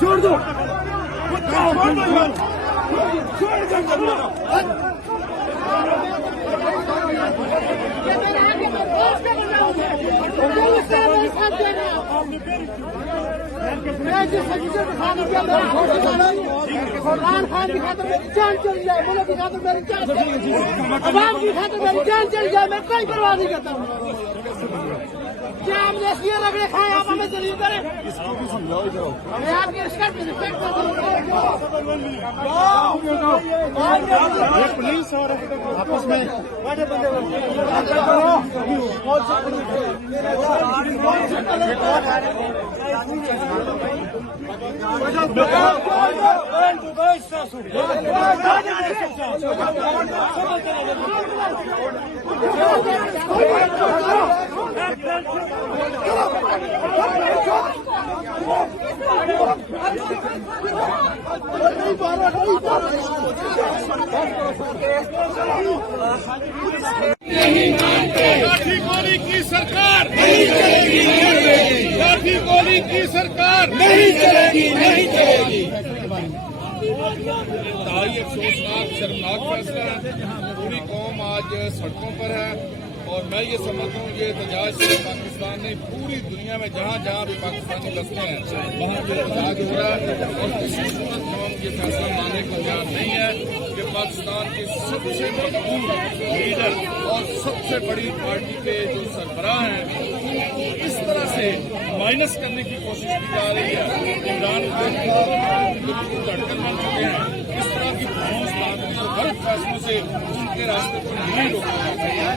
छोड़ दो। इमरान खान की खातिर मेरी जान चली जाए, मुल्क की खातिर मेरी जान चली जाए, अवाम की खातिर मेरी जान चली जाए, मैं कोई परवाह नहीं करता हूँ। क्या हमने इसलिए रगड़े खाए, आप हमें दलील करें? मैं आपकी रिस्पेक्ट करता हूँ। पुलिस और आपस में लाठी गोली की सरकार नहीं चलेगी, लाठी गोली की सरकार नहीं चलेगी, नहीं चलेगी। इंतहाई अफसोसनाक शर्मनाक फैसला है। पूरी कौम आज सड़कों पर है और मैं ये समझता हूँ ये एहतजाज सिर्फ पाकिस्तान नहीं, पूरी दुनिया में जहाँ जहाँ भी पाकिस्तानी बसते हैं वहाँ पर एहतजाज हो रहा है और किसी सूरत में हम ये फैसला मानने को तैयार नहीं है कि पाकिस्तान के सबसे मजबूत लीडर और सबसे बड़ी पार्टी के जो सरबराह हैं इस तरह से माइनस करने की कोशिश की जा रही है। इमरान खान धड़कन बन चुके हैं। इस तरह की ठोस गलत फैसलों से उनके रास्ते पर नहीं रोकना चाहिए।